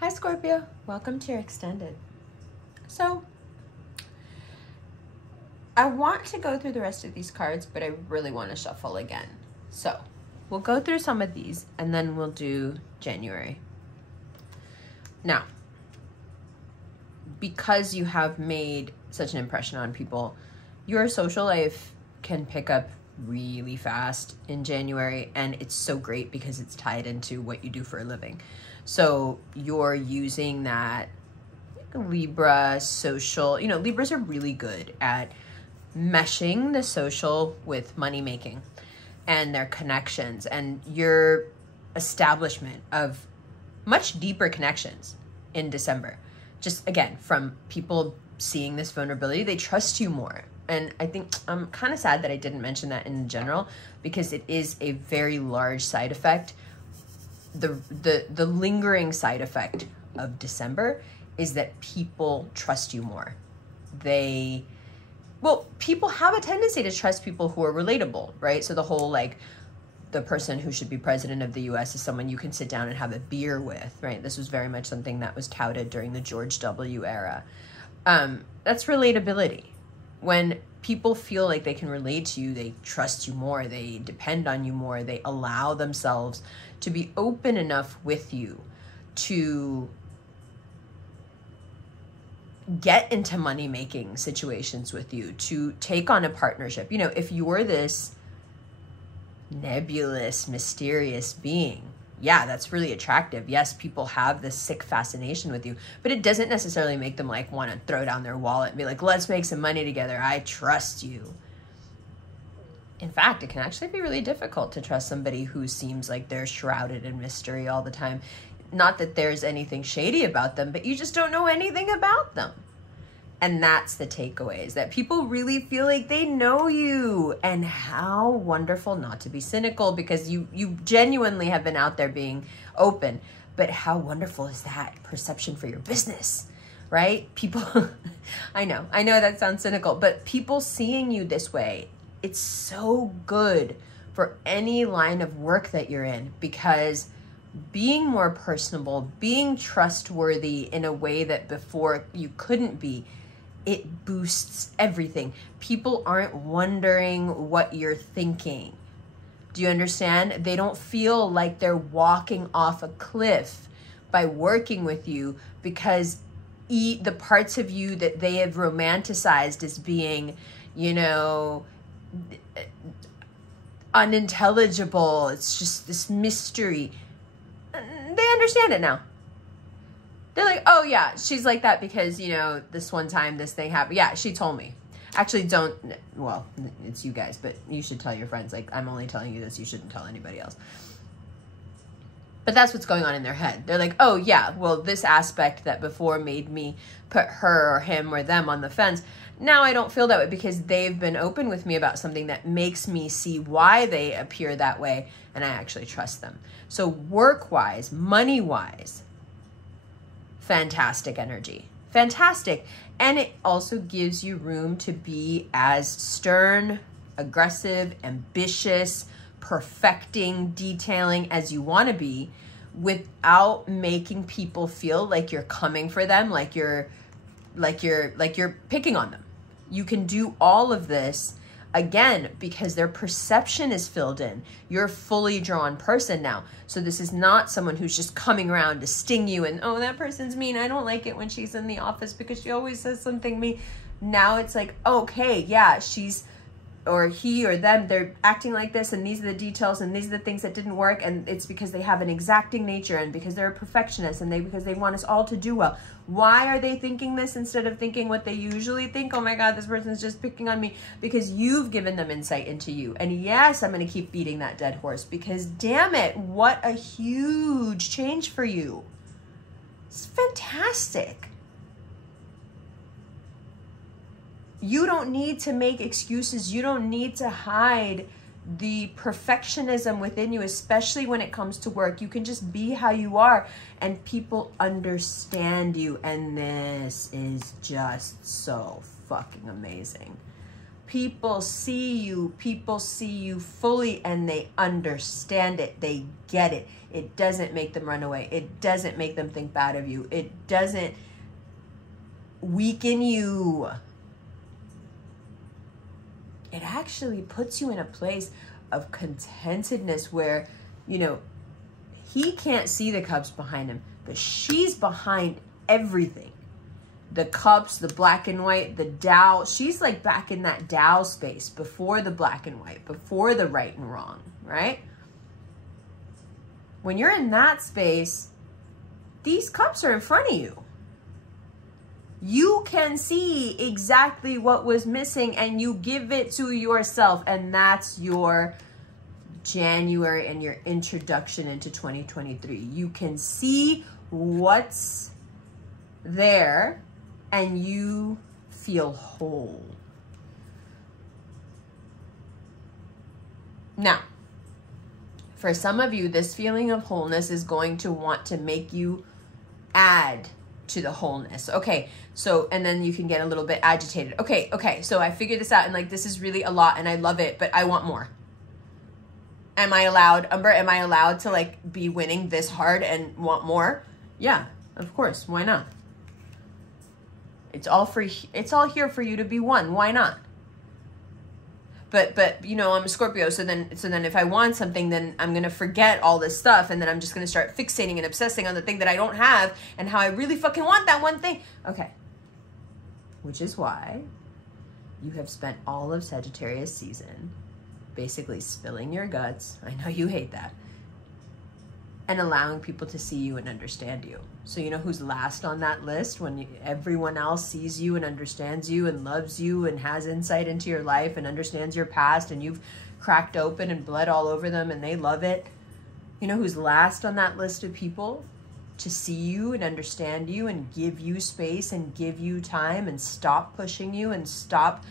Hi Scorpio, welcome to your extended. So I want to go through the rest of these cards, but I really want to shuffle again. So we'll go through some of these and then we'll do January. Now, because you have made such an impression on people, your social life can pick up really fast in January, and it's so great because it's tied into what you do for a living. So you're using that Libra social, Libras are really good at meshing the social with money making and their connections and your establishment of much deeper connections in December. Just again, from people seeing this vulnerability, they trust you more. And I think I'm kind of sad that I didn't mention that in general, because it is a very large side effect. The lingering side effect of December is that people trust you more. People have a tendency to trust people who are relatable, right? So the whole, the person who should be president of the US is someone you can sit down and have a beer with, right? This was very much something that was touted during the George W. era. That's relatability. When people feel like they can relate to you, they trust you more, they depend on you more, they allow themselves to be open enough with you to get into money-making situations with you, to take on a partnership. If you're this nebulous, mysterious being, yeah, that's really attractive. Yes, people have this sick fascination with you, but it doesn't necessarily make them want to throw down their wallet and be like, let's make some money together. I trust you. In fact, it can actually be really difficult to trust somebody who seems like they're shrouded in mystery all the time. Not that there's anything shady about them, but you just don't know anything about them. And that's the takeaway, is that people really feel like they know you. And how wonderful not to be cynical, because you genuinely have been out there being open. But how wonderful is that perception for your business, right? People, I know that sounds cynical, but people seeing you this way, it's so good for any line of work that you're in, because being more personable, being trustworthy in a way that before you couldn't be, it boosts everything. People aren't wondering what you're thinking. Do you understand? They don't feel like they're walking off a cliff by working with you, because the parts of you that they have romanticized as being, unintelligible, it's just this mystery, they understand it now. They're like, oh yeah, she's like that because, this one time this thing happened. Yeah, she told me. Actually, well, it's you guys, but you should tell your friends. I'm only telling you this, you shouldn't tell anybody else. But that's what's going on in their head. They're like, oh yeah, well, this aspect that before made me put her or him or them on the fence, now I don't feel that way because they've been open with me about something that makes me see why they appear that way, and I actually trust them. So work-wise, money-wise, fantastic energy. Fantastic. And it also gives you room to be as stern, aggressive, ambitious, perfecting, detailing as you want to be, without making people feel like you're coming for them, like you're picking on them. You can do all of this again because their perception is filled in. You're a fully drawn person now. So this is not someone who's just coming around to sting you and, oh, that person's mean. I don't like it when she's in the office because she always says something mean. Now it's like, okay, yeah, she's, or he or them, they're acting like this, and these are the details, and these are the things that didn't work, and it's because they have an exacting nature, and because they're a perfectionist, and because they want us all to do well. Why are they thinking this instead of thinking what they usually think? Oh my God, this person's just picking on me. Because you've given them insight into you. And yes, I'm going to keep beating that dead horse, because damn it, what a huge change for you. It's fantastic. You don't need to make excuses. You don't need to hide the perfectionism within you, especially when it comes to work. You can just be how you are, and people understand you. And this is just so fucking amazing. People see you fully, and they understand it. They get it. It doesn't make them run away. It doesn't make them think bad of you. It doesn't weaken you. It actually puts you in a place of contentedness where, you know, he can't see the cups behind him, but she's behind everything. The cups, the black and white, the Tao. She's like back in that Tao space before the black and white, before the right and wrong, right? When you're in that space, these cups are in front of you. You can see exactly what was missing, and you give it to yourself, and that's your January and your introduction into 2023. You can see what's there, and you feel whole. Now, for some of you, this feeling of wholeness is going to want to make you add to the wholeness. Okay, so, and then you can get a little bit agitated. Okay, so I figured this out, and like, this is really a lot, and I love it, but I want more. Am I allowed, Umber, am I allowed to like be winning this hard and want more? Yeah, of course, why not? It's all here for you to be won. Why not? But you know, I'm a Scorpio, so then if I want something, then I'm gonna forget all this stuff, and then I'm just gonna start fixating and obsessing on the thing that I don't have and how I really fucking want that one thing. Okay. Which is why you have spent all of Sagittarius season basically spilling your guts. I know you hate that. And allowing people to see you and understand you. So you know who's last on that list when everyone else sees you and understands you and loves you and has insight into your life and understands your past, and you've cracked open and bled all over them and they love it. You know who's last on that list of people to see you and understand you and give you space and give you time and stop pushing you and stop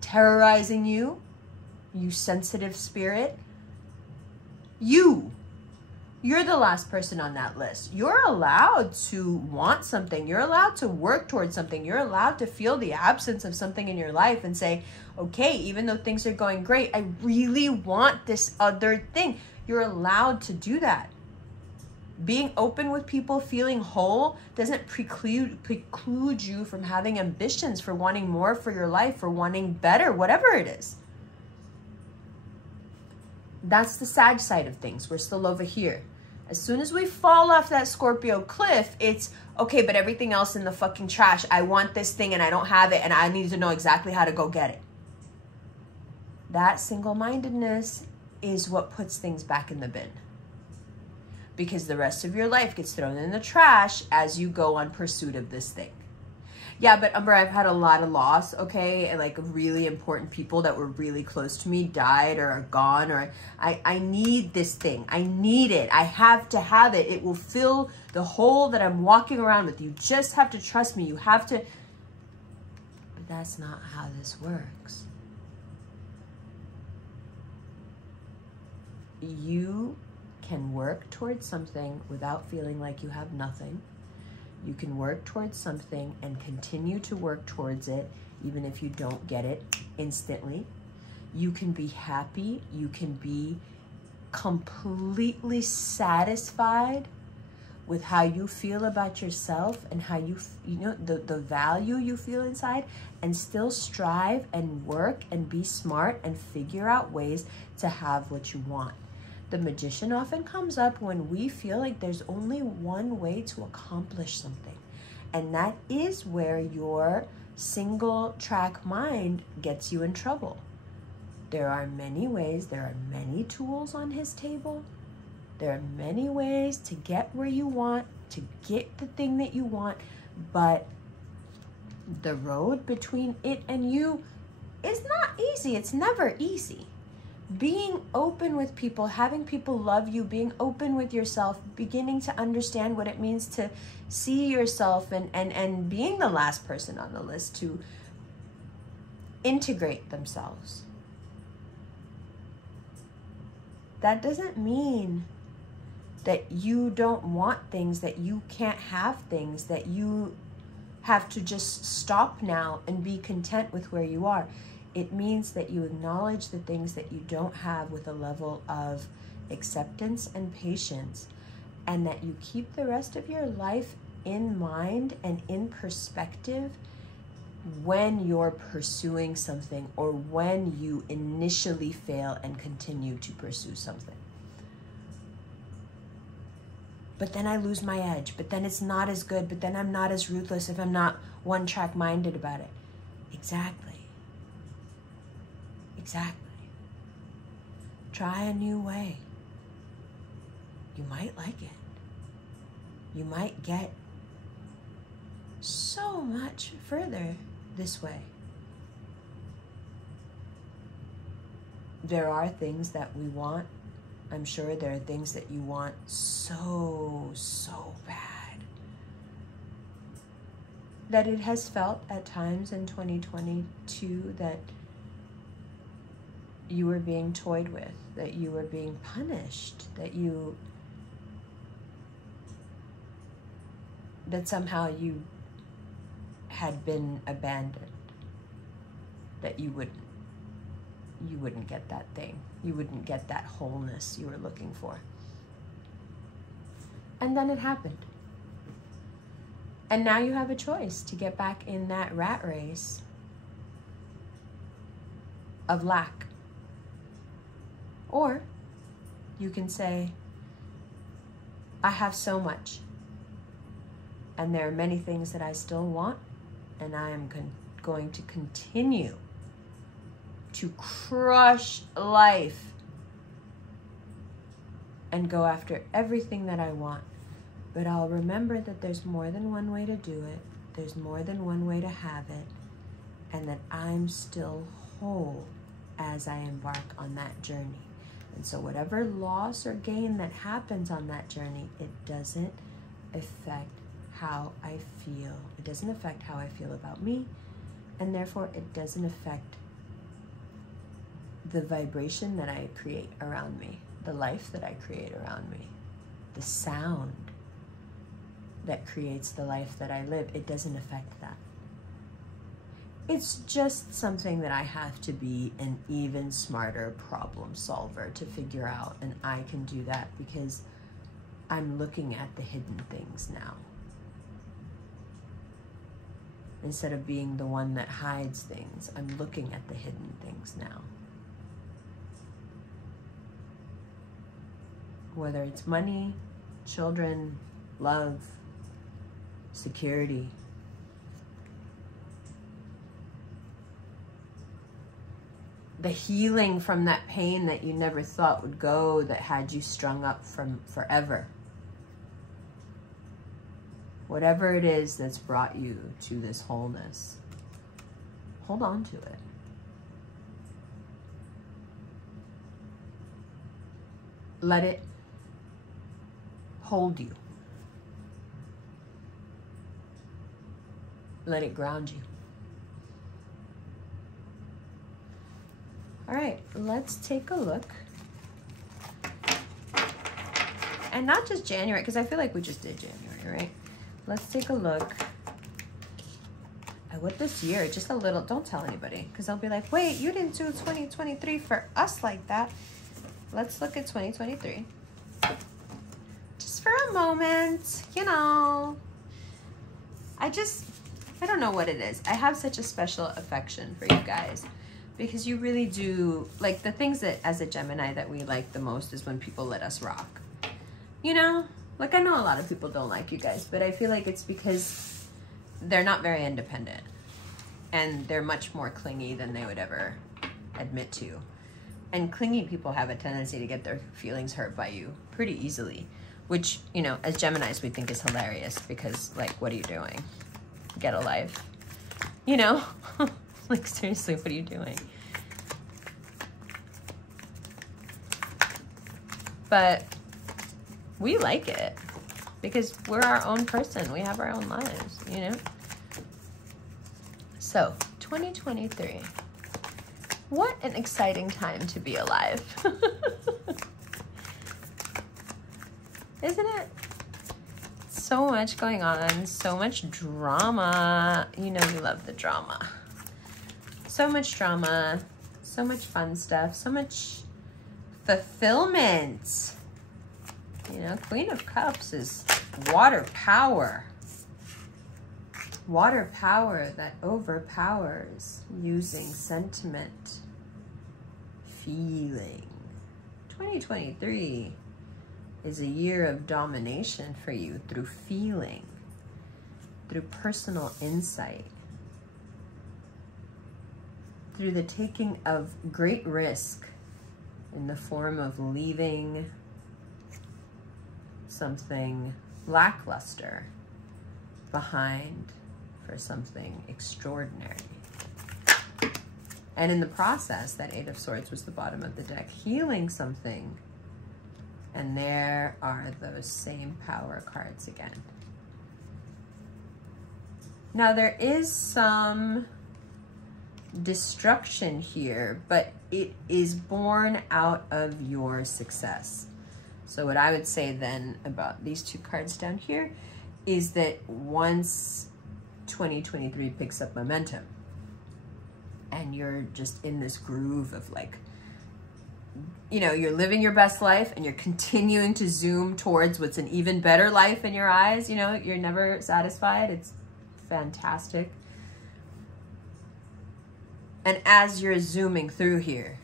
terrorizing you, you sensitive spirit? You're the last person on that list. You're allowed to want something. You're allowed to work towards something. You're allowed to feel the absence of something in your life and say, okay, even though things are going great, I really want this other thing. You're allowed to do that. Being open with people, feeling whole, doesn't preclude you from having ambitions for wanting more for your life, for wanting better, whatever it is. That's the Sag side of things. We're still over here. As soon as we fall off that Scorpio cliff, it's, okay, but everything else in the fucking trash. I want this thing and I don't have it, and I need to know exactly how to go get it. That single-mindedness is what puts things back in the bin. Because the rest of your life gets thrown in the trash as you go on pursuit of this thing. Yeah, but Umber, I've had a lot of loss, okay? And like really important people that were really close to me died or are gone, or I need this thing. I need it. I have to have it. It will fill the hole that I'm walking around with. You just have to trust me. You have to. But that's not how this works. You can work towards something without feeling like you have nothing. You can work towards something and continue to work towards it, even if you don't get it instantly. You can be happy. You can be completely satisfied with how you feel about yourself and how you know, the value you feel inside, and still strive and work and be smart and figure out ways to have what you want. The magician often comes up when we feel like there's only one way to accomplish something. And that is where your single track mind gets you in trouble. There are many ways, there are many tools on his table. There are many ways to get where you want, to get the thing that you want, but the road between it and you is not easy. It's never easy. Being open with people, having people love you, being open with yourself, beginning to understand what it means to see yourself, and being the last person on the list to integrate themselves. That doesn't mean that you don't want things, that you can't have things, that you have to just stop now and be content with where you are. It means that you acknowledge the things that you don't have with a level of acceptance and patience, and that you keep the rest of your life in mind and in perspective when you're pursuing something, or when you initially fail and continue to pursue something. But then I lose my edge, but then it's not as good, but then I'm not as ruthless if I'm not one-track minded about it. Exactly. Exactly. Try a new way. You might like it. You might get so much further this way. There are things that we want. I'm sure there are things that you want so bad, that it has felt at times in 2022 that you were being toyed with, that you were being punished, that somehow you had been abandoned, that you wouldn't get that thing. You wouldn't get that wholeness you were looking for. And then it happened. And now you have a choice to get back in that rat race of lack. Or you can say, I have so much, and there are many things that I still want, and I am going to continue to crush life and go after everything that I want. But I'll remember that there's more than one way to do it. There's more than one way to have it. And that I'm still whole as I embark on that journey. And so whatever loss or gain that happens on that journey, it doesn't affect how I feel. It doesn't affect how I feel about me. And therefore, it doesn't affect the vibration that I create around me, the life that I create around me, the sound that creates the life that I live. It doesn't affect that. It's just something that I have to be an even smarter problem solver to figure out, and I can do that because I'm looking at the hidden things now. Instead of being the one that hides things, I'm looking at the hidden things now. Whether it's money, children, love, security. The healing from that pain that you never thought would go, that had you strung up from forever. Whatever it is that's brought you to this wholeness, hold on to it. Let it hold you. Let it ground you. All right, let's take a look. And not just January, because I feel like we just did January, right? Let's take a look at what this year, just a little, don't tell anybody, because they'll be like, wait, you didn't do 2023 for us like that. Let's look at 2023. Just for a moment, you know. I don't know what it is. I have such a special affection for you guys because you really do, like, the things that as a Gemini that we like the most is when people let us rock. You know? Like, I know a lot of people don't like you guys, but I feel like it's because they're not very independent and they're much more clingy than they would ever admit to. And clingy people have a tendency to get their feelings hurt by you pretty easily, which, you know, as Geminis, we think is hilarious because, like, what are you doing? Get a life. You know? Like, seriously, what are you doing? But we like it because we're our own person. We have our own lives, you know? So, 2023. What an exciting time to be alive. Isn't it? So much going on, so much drama. You know you love the drama. So much drama, so much fun stuff, so much fulfillment. You know, Queen of Cups is water power. Water power that overpowers using sentiment, feeling. 2023 is a year of domination for you through feeling, through personal insight, through the taking of great risk in the form of leaving something lackluster behind for something extraordinary. And in the process, that Eight of Swords was the bottom of the deck, healing something. And there are those same power cards again. Now there is some destruction here, but it is born out of your success. So what I would say then about these two cards down here is that once 2023 picks up momentum and you're just in this groove of like, you know, you're living your best life and you're continuing to zoom towards what's an even better life in your eyes, you know, you're never satisfied. It's fantastic. And as you're zooming through here,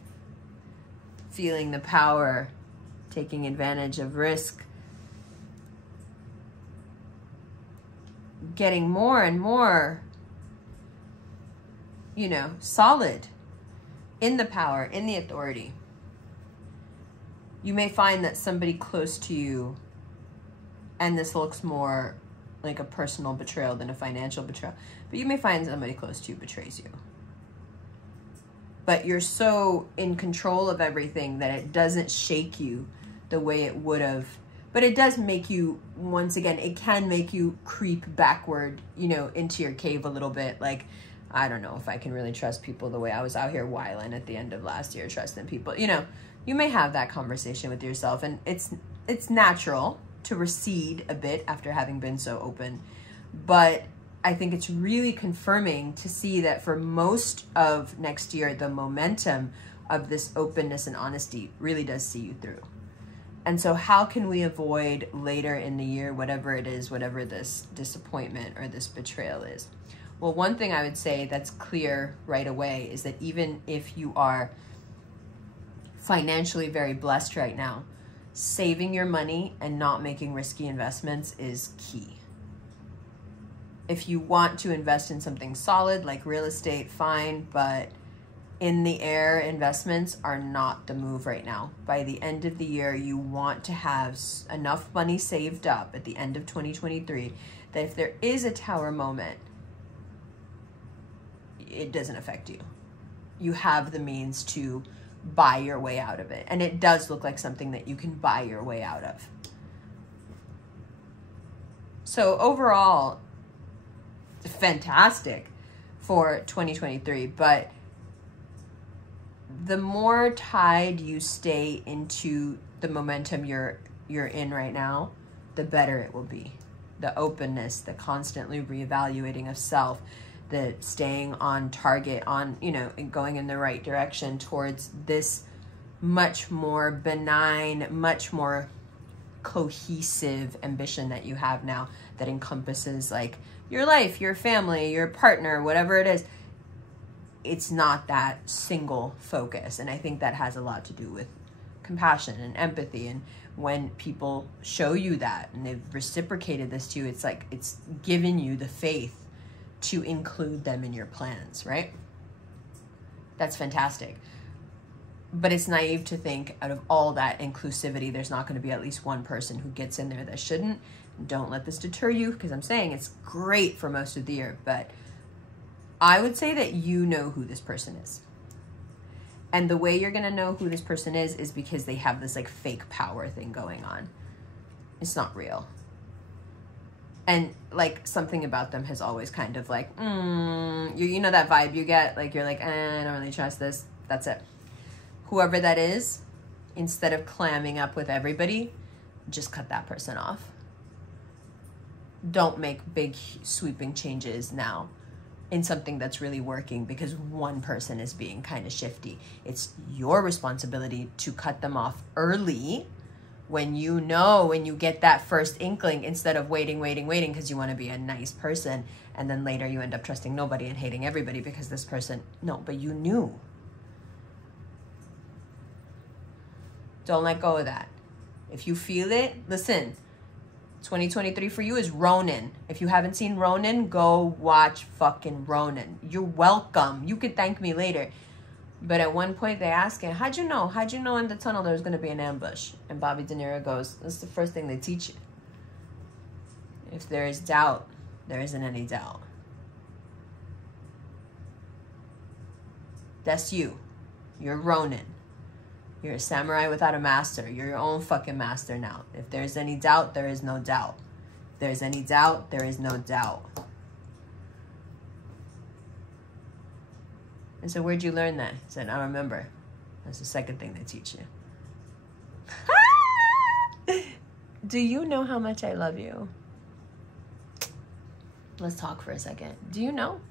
feeling the power, taking advantage of risk, getting more and more, you know, solid in the power, in the authority, you may find that somebody close to you, and this looks more like a personal betrayal than a financial betrayal, but you may find somebody close to you betrays you. But you're so in control of everything that it doesn't shake you the way it would have. But it does make you, once again, it can make you creep backward, you know, into your cave a little bit. Like, I don't know if I can really trust people the way I was out here whiling at the end of last year, trusting people. You know, you may have that conversation with yourself, and it's natural to recede a bit after having been so open. But I think it's really confirming to see that for most of next year, the momentum of this openness and honesty really does see you through. And so how can we avoid later in the year, whatever it is, whatever this disappointment or this betrayal is? Well, one thing I would say that's clear right away is that even if you are financially very blessed right now, saving your money and not making risky investments is key. If you want to invest in something solid like real estate, fine, but in the air investments are not the move right now. By the end of the year, you want to have enough money saved up at the end of 2023 that if there is a tower moment, it doesn't affect you. You have the means to buy your way out of it. And it does look like something that you can buy your way out of. So overall, fantastic for 2023, but the more tied you stay into the momentum you're in right now, the better it will be. The openness, the constantly reevaluating of self, the staying on target, on, you know, going in the right direction towards this much more benign, much more cohesive ambition that you have now that encompasses like your life, your family, your partner, whatever it is. It's not that single focus. And I think that has a lot to do with compassion and empathy. And when people show you that and they've reciprocated this to you, it's like it's given you the faith to include them in your plans, right? That's fantastic. But it's naive to think out of all that inclusivity, there's not going to be at least one person who gets in there that shouldn't. Don't let this deter you, because I'm saying it's great for most of the year, but I would say that you know who this person is. And the way you're going to know who this person is because they have this like fake power thing going on. It's not real. And like something about them has always kind of like, you know that vibe you get? Like you're like, I don't really trust this. That's it. Whoever that is, instead of clamming up with everybody, just cut that person off. Don't make big sweeping changes now. in something that's really working because one person is being kind of shifty. It's your responsibility to cut them off early when you know, when you get that first inkling, instead of waiting because you want to be a nice person, and then later you end up trusting nobody and hating everybody because this person, no, but you knew. Don't let go of that. If you feel it, listen, 2023 for you is Ronin. If you haven't seen Ronin, go watch fucking Ronin. You're welcome. You could thank me later. But at one point they ask him, how'd you know? How'd you know in the tunnel there was going to be an ambush? And Bobby De Niro goes, that's the first thing they teach you. If there is doubt, there isn't any doubt. That's you. You're Ronin. You're a samurai without a master. You're your own fucking master now. If there's any doubt, there is no doubt. If there's any doubt, there is no doubt. And so where'd you learn that? He said, I remember. That's the second thing they teach you. Do you know how much I love you? Let's talk for a second. Do you know?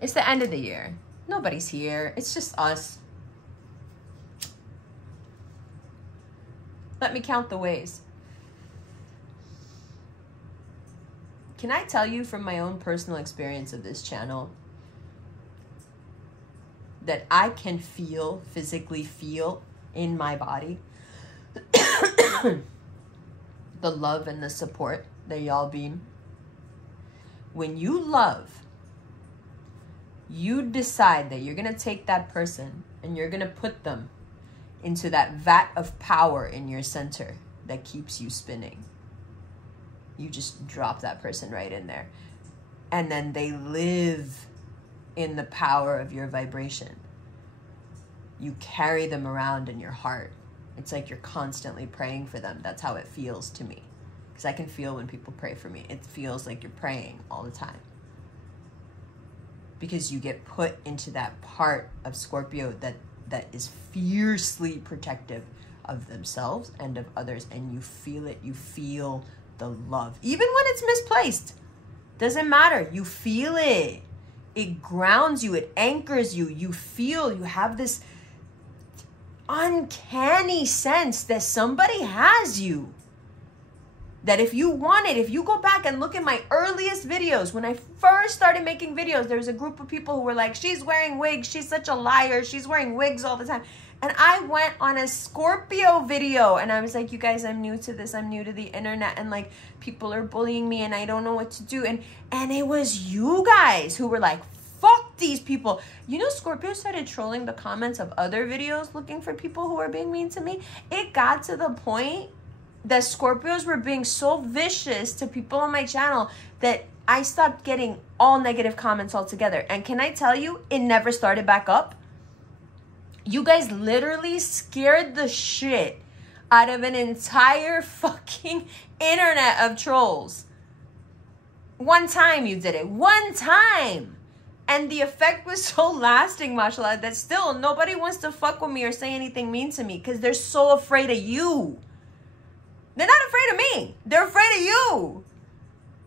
It's the end of the year. Nobody's here. It's just us. Let me count the ways. Can I tell you from my own personal experience of this channel that I can feel, physically feel in my body the love and the support that y'all beam? When you love, you decide that you're going to take that person and you're going to put them into that vat of power in your center that keeps you spinning. You just drop that person right in there. And then they live in the power of your vibration. You carry them around in your heart. It's like you're constantly praying for them. That's how it feels to me. Because I can feel when people pray for me. It feels like you're praying all the time. Because you get put into that part of Scorpio that is fiercely protective of themselves and of others. And you feel it. You feel the love. Even when it's misplaced. Doesn't matter. You feel it. It grounds you. It anchors you. You feel, you have this uncanny sense that somebody has you. That if you want it, if you go back and look at my earliest videos, when I first started making videos, there was a group of people who were like, she's wearing wigs, she's such a liar, she's wearing wigs all the time. And I went on a Scorpio video and I was like, you guys, I'm new to this, I'm new to the internet, and like people are bullying me and I don't know what to do. And it was you guys who were like, fuck these people. You know, Scorpio started trolling the comments of other videos looking for people who were being mean to me. It got to the point that Scorpios were being so vicious to people on my channel that I stopped getting all negative comments altogether. And can I tell you, it never started back up. You guys literally scared the shit out of an entire fucking internet of trolls. One time you did it. One time. And the effect was so lasting, mashallah, that still nobody wants to fuck with me or say anything mean to me because they're so afraid of you. They're not afraid of me. They're afraid of you.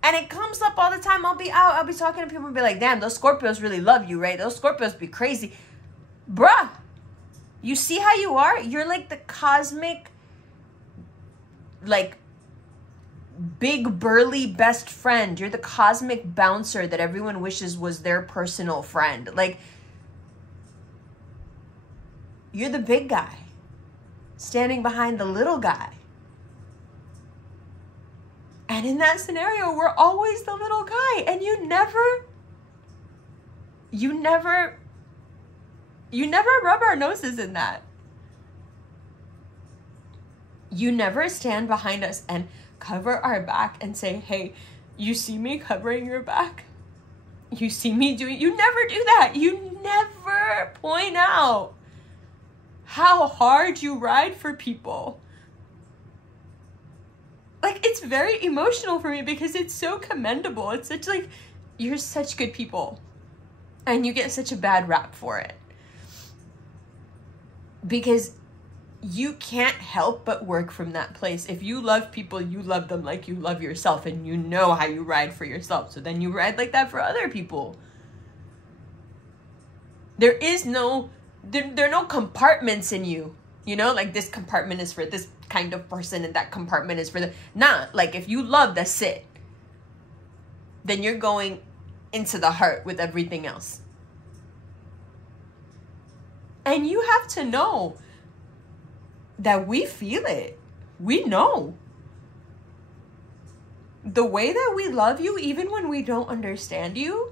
And it comes up all the time. I'll be out. I'll be talking to people and be like, damn, those Scorpios really love you, right? Those Scorpios be crazy. Bruh, you see how you are? You're like the cosmic, like, big, burly best friend. You're the cosmic bouncer that everyone wishes was their personal friend. Like, you're the big guy standing behind the little guy. And in that scenario, we're always the little guy. And you never rub our noses in that. You never stand behind us and cover our back and say, hey, you see me covering your back? You see me doing, you never do that. You never point out how hard you ride for people. Like, it's very emotional for me because it's so commendable. It's such like, you're such good people and you get such a bad rap for it. Because you can't help but work from that place. If you love people, you love them like you love yourself and you know how you ride for yourself. So then you ride like that for other people. There is no, there are no compartments in you. You know, like this compartment is for this kind of person and that compartment is for the, nah, like if you love, that's it. Then you're going into the heart with everything else. And you have to know that we feel it. We know. The way that we love you, even when we don't understand you,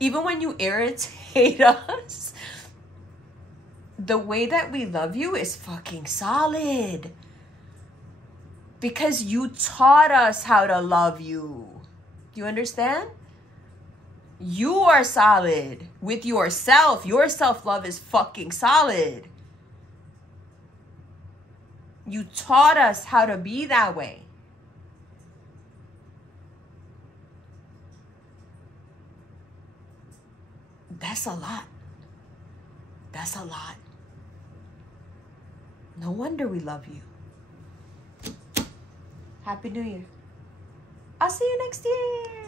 even when you irritate us, the way that we love you is fucking solid. Because you taught us how to love you. You understand? You are solid with yourself. Your self-love is fucking solid. You taught us how to be that way. That's a lot. That's a lot. No wonder we love you. Happy New Year. I'll see you next year.